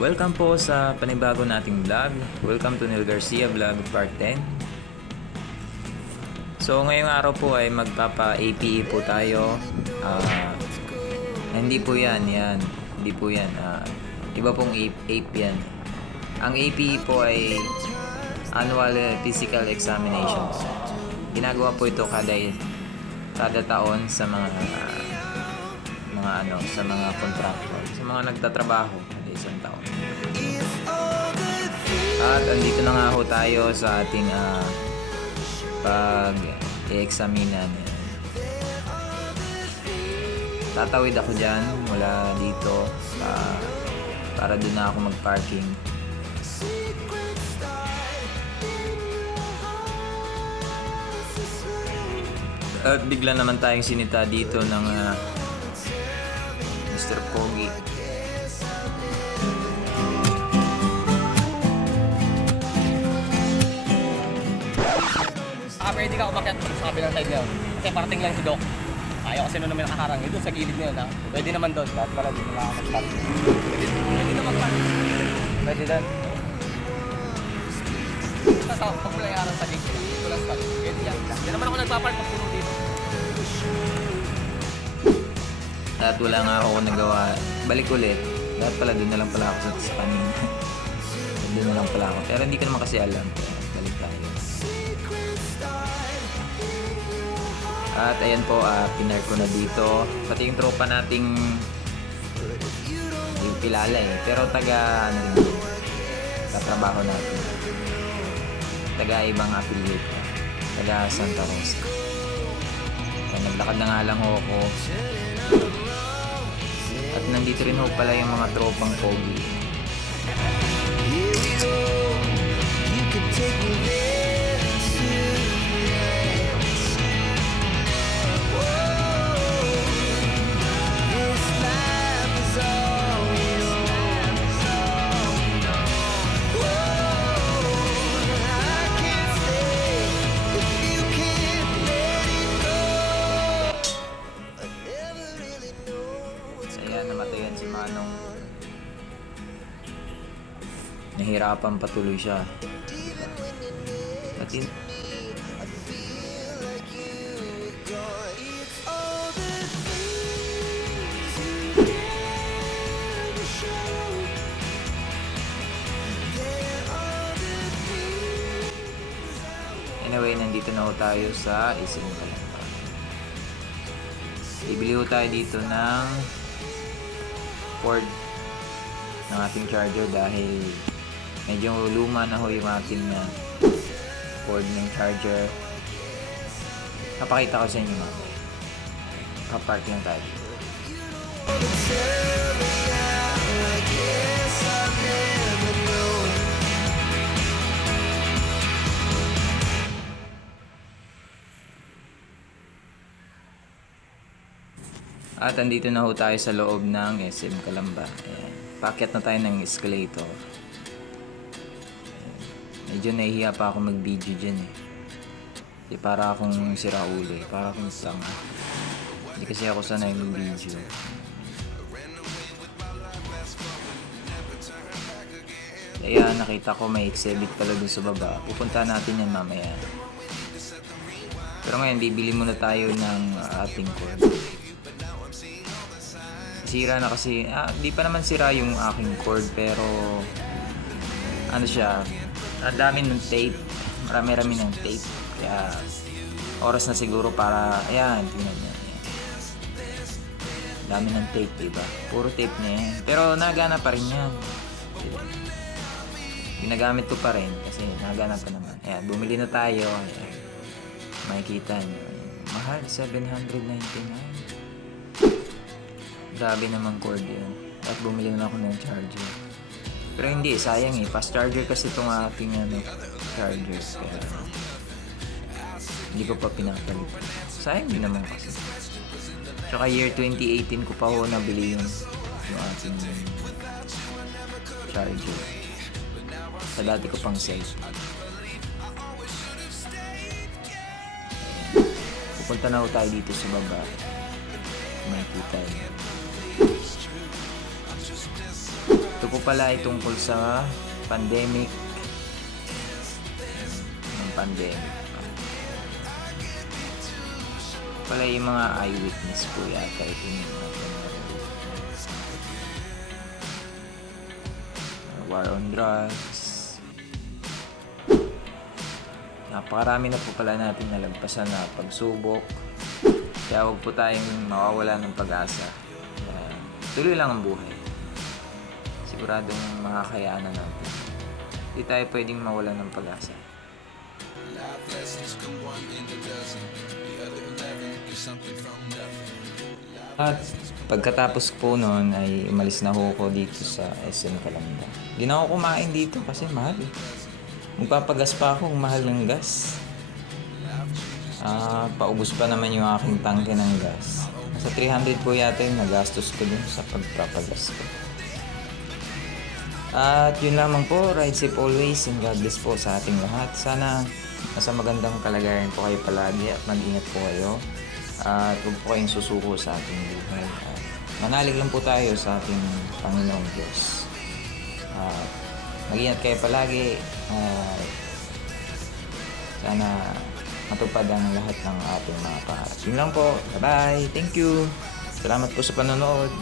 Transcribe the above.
Welcome po sa panibago nating vlog. Welcome to Neil Garcia Vlog Part 10. So ngayong araw po ay magpapa-APE po tayo. Hindi po yan. Hindi po yan. Iba pong APE yan. Ang APE po ay Annual Physical Examinations. Ginagawa po ito kada taon sa mga contractor, sa mga nagtatrabaho kada isang taon. At andito na nga ho tayo sa ating pag-examinan. Tatawid ako dyan mula dito para doon na ako mag-parking. At bigla naman tayong sinita dito ng Mr. Pogi. Pwede ka umakyat sa kabilang side ngayon. Kasi parating lang si Doc. Ayaw kasi naman nakakarang yun doon sa gilid ngayon. Pwede naman doon. Lahat pala doon na nakakastart. Pwede naman pa. Pwede doon. Basta pag wala yung araw sa gilid. Dito lang start. Pwede yan. Hindi naman ako nagpapark pag puno dito. At wala nga ako nagawa. Balik ulit. Lahat pala doon na lang pala ako sa kanina. Doon na lang pala ako. Pero hindi ko naman kasi alam. Balik tayo. At ayan po, pinark ko na dito. Pati yung tropa nating yung kilala pero taga trabaho natin. Taga ibang affiliate. Taga Santa Rosa. Kaya naglakad na nga lang ako. At nandito rin ho pala yung mga tropang pogi. You could take me there. Namatayan si Manong. Nahirapan patuloy siya. At anyway, nandito na ho tayo sa SM Calamba. Bibili ho tayo dito ng cord ng ating charger dahil medyo luma na ho yung ating cord ng charger. Kapakita ko sa inyo mamaya. Kapark lang tayo. At andito na ho tayo sa loob ng SM Calamba. Ayan. Paakyat na tayo ng escalator. Medyo nahihiya pa ako mag-video dyan Kasi para akong sira ulo para akong tanga. Hindi kasi ako sanay mag-video. Kaya nakita ko may exhibit pala dun sa baba. Pupunta natin yan mamaya. Pero ngayon bibili muna tayo ng ating cord. Sira na kasi, di pa naman sira yung aking cord pero ano siya, ang dami ng tape, marami-rami ng tape, kaya oras na siguro para, ayan, tingnan nyo, dami ng tape, diba? Puro tape na yan, pero nagana pa rin yan, ginagamit ko pa rin kasi nagana pa naman. Ayan, bumili na tayo, ayan. Makikita nyo, mahal, $799. Grabe naman cord yun. At bumili na ako ng charger. Pero hindi, sayang fast charger kasi itong aking charger. Kaya hindi ko pa pinapalit. Sayang din naman kasi. Tsaka year 2018 ko pa ho nabili yung aking charger. Sa dati ko pang save. Pupunta na ho tayo dito sa baba. Makikita yun. Ito po pala ay tungkol sa pandemic. Ng pandemic. Pala yung mga eyewitness po yata ito war on drugs. Napakarami na po pala natin nalagpasan na pagsubok. Kaya huwag po tayong mawawala ng pag-asa. Tuloy lang ang buhay. Siguradong makakayanan natin. Hindi tayo pwedeng mawala ng pag-asa. At pagkatapos po noon ay umalis na ho ko dito sa SM Calamba. Hindi na ako kumain dito kasi mahal. Magpapagas pa ako, mahal ng gas. Paubos pa naman yung aking tangke ng gas. Sa 300 po yata yung nagastos ko dun sa pagpapagas ko. At yun lamang po, ride safe always and God bless po sa ating lahat. Sana nasa magandang kalagayan po kayo palagi at mag-ingat po kayo. At huwag po kayong susuko sa ating buhay. Manalig lang po tayo sa ating Panginoong Diyos. Mag-ingat kayo palagi. Sana matupad ang lahat ng ating mga pangarap. Yun lang po. Bye-bye. Thank you. Salamat po sa panonood.